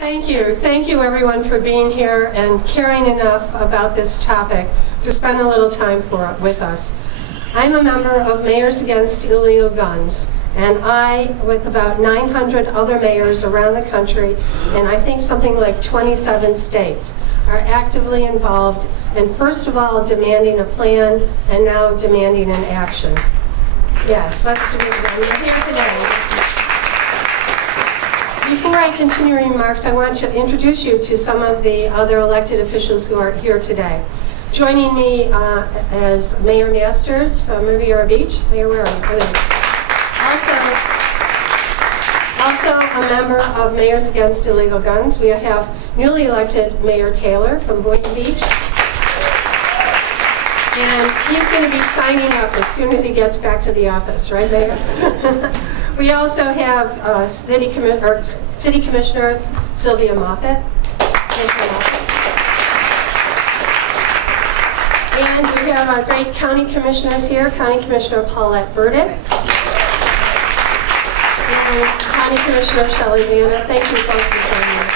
Thank you. Thank you, everyone, for being here and caring enough about this topic to spend a little time with us. I'm a member of Mayors Against Illegal Guns, and I, with about 900 other mayors around the country, and I think something like 27 states, are actively involved in, first of all, demanding a plan, and now demanding an action. Yes, let's do it again. We're here today. Before I continue remarks, I want to introduce you to some of the other elected officials who are here today. Joining me as Mayor Masters from Riviera Beach. Mayor, where are you? Also a member of Mayors Against Illegal Guns. We have newly elected Mayor Taylor from Muoio Beach. And he's going to be signing up as soon as he gets back to the office, right, Mayor? We also have City Commissioner Sylvia Moffett. And we have our great county commissioners here, County Commissioner Paulette Burdick and County Commissioner Shelley Vanna. Thank you both for joining us.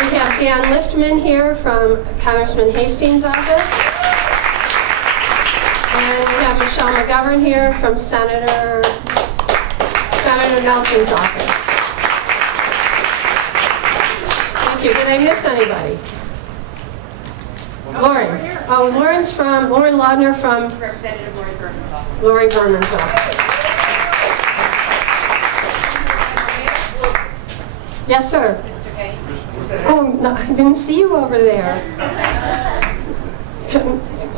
We have Dan Liftman here from Congressman Hastings' office. And we have Michelle McGovern here from Senator Nelson's office. Thank you. Did I miss anybody? Lauren. Oh, Lauren Laudner from Representative Lori Berman's office. Lori Berman's office. Yes, sir. Mr. Hay. Oh, no, I didn't see you over there.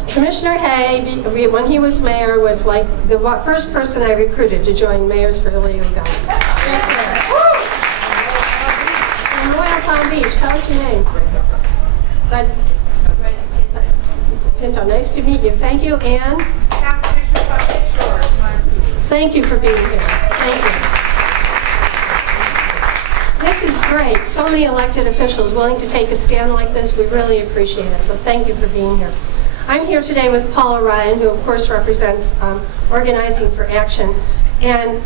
Commissioner Hay, when he was mayor, was like the first person I recruited to join Mayors for Illegal Guns. Yes, sir. From Royal Palm Beach. Tell us your name. Pinto, nice to meet you. Thank you, Ann. Thank you for being here. Thank you. This is great. So many elected officials willing to take a stand like this. We really appreciate it. So thank you for being here. I'm here today with Paula Ryan, who of course represents Organizing for Action. And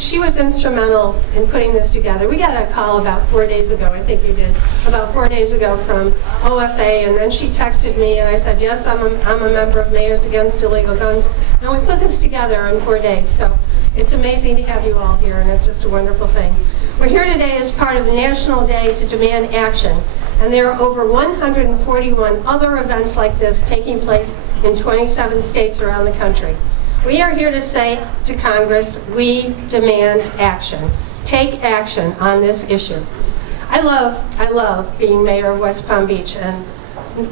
she was instrumental in putting this together. We got a call about 4 days ago, I think you did, about 4 days ago from OFA, and then she texted me and I said, yes, I'm a member of Mayors Against Illegal Guns. And we put this together in 4 days. So it's amazing to have you all here, and it's just a wonderful thing. We're here today as part of the National Day to Demand Action, and there are over 141 other events like this taking place in 27 states around the country. We are here to say to Congress, we demand action. Take action on this issue. I love being mayor of West Palm Beach,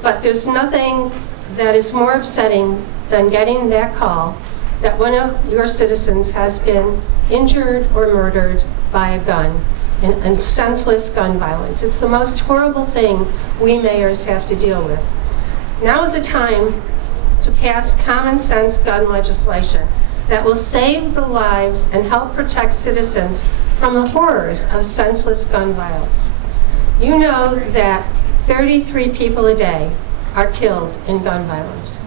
but there's nothing that is more upsetting than getting that call that one of your citizens has been injured or murdered by a gun in senseless gun violence. It's the most horrible thing we mayors have to deal with. Now is the time to pass common sense gun legislation that will save the lives and help protect citizens from the horrors of senseless gun violence. You know that 33 people a day are killed in gun violence.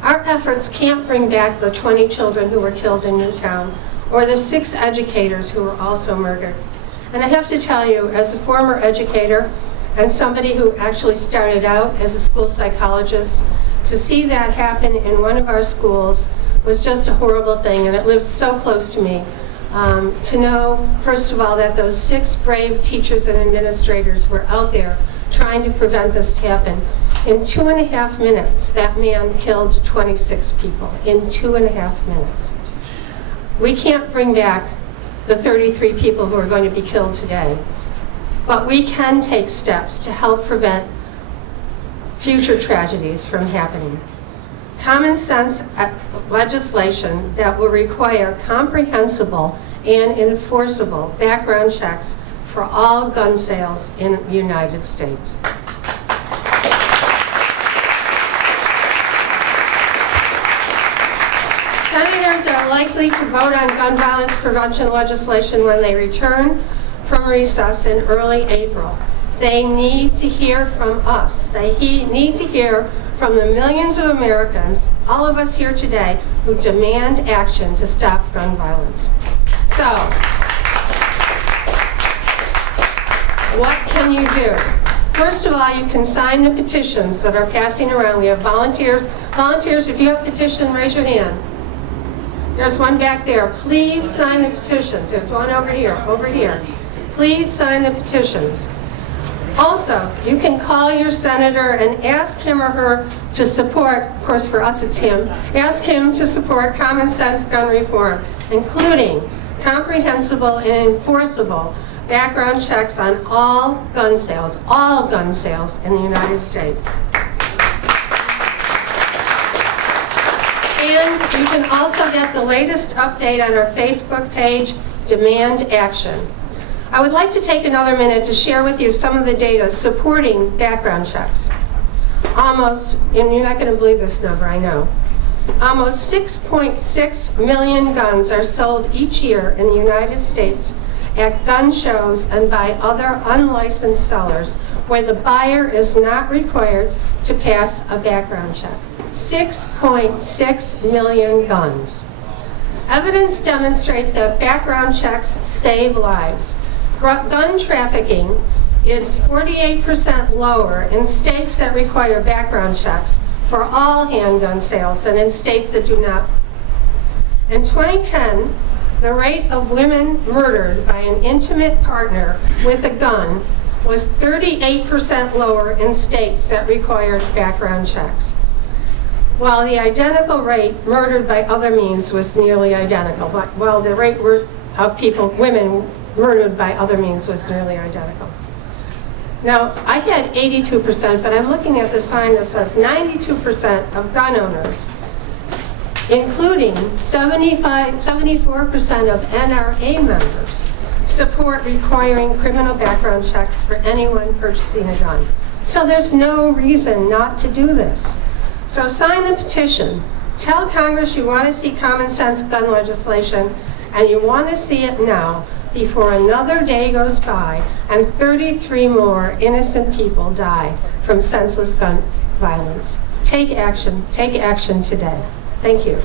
Our efforts can't bring back the 20 children who were killed in Newtown or the 6 educators who were also murdered. And I have to tell you, as a former educator and somebody who actually started out as a school psychologist, to see that happen in one of our schools was just a horrible thing, and it lives so close to me. To know, first of all, that those 6 brave teachers and administrators were out there trying to prevent this to happen. In 2.5 minutes, that man killed 26 people. In 2.5 minutes. We can't bring back the 33 people who are going to be killed today, but we can take steps to help prevent future tragedies from happening. Common sense legislation that will require comprehensible and enforceable background checks for all gun sales in the United States. Senators are likely to vote on gun violence prevention legislation when they return from recess in early April. They need to hear from us. They need to hear from the millions of Americans, all of us here today, who demand action to stop gun violence. So, What can you do? First of all, you can sign the petitions that are passing around. We have volunteers. Volunteers, if you have a petition, raise your hand. There's one back there. Please sign the petitions. There's one over here, over here. Please sign the petitions. Also, you can call your senator and ask him or her to support, of course for us it's him, ask him to support common sense gun reform, including comprehensible and enforceable background checks on all gun sales in the United States. And you can also get the latest update on our Facebook page, Demand Action. I would like to take another minute to share with you some of the data supporting background checks. Almost, and you're not going to believe this number, I know, almost 6.6 million guns are sold each year in the United States at gun shows and by other unlicensed sellers where the buyer is not required to pass a background check. 6.6 million guns. Evidence demonstrates that background checks save lives. Gun trafficking is 48% lower in states that require background checks for all handgun sales than in states that do not. In 2010, the rate of women murdered by an intimate partner with a gun was 38% lower in states that required background checks, while the identical rate murdered by other means was nearly identical. While the rate of women murdered by other means was nearly identical. Now, I had 82%, but I'm looking at the sign that says 92% of gun owners, including 74% of NRA members, support requiring criminal background checks for anyone purchasing a gun. So there's no reason not to do this. So sign the petition. Tell Congress you want to see common sense gun legislation, and you want to see it now, before another day goes by and 33 more innocent people die from senseless gun violence. Take action today. Thank you.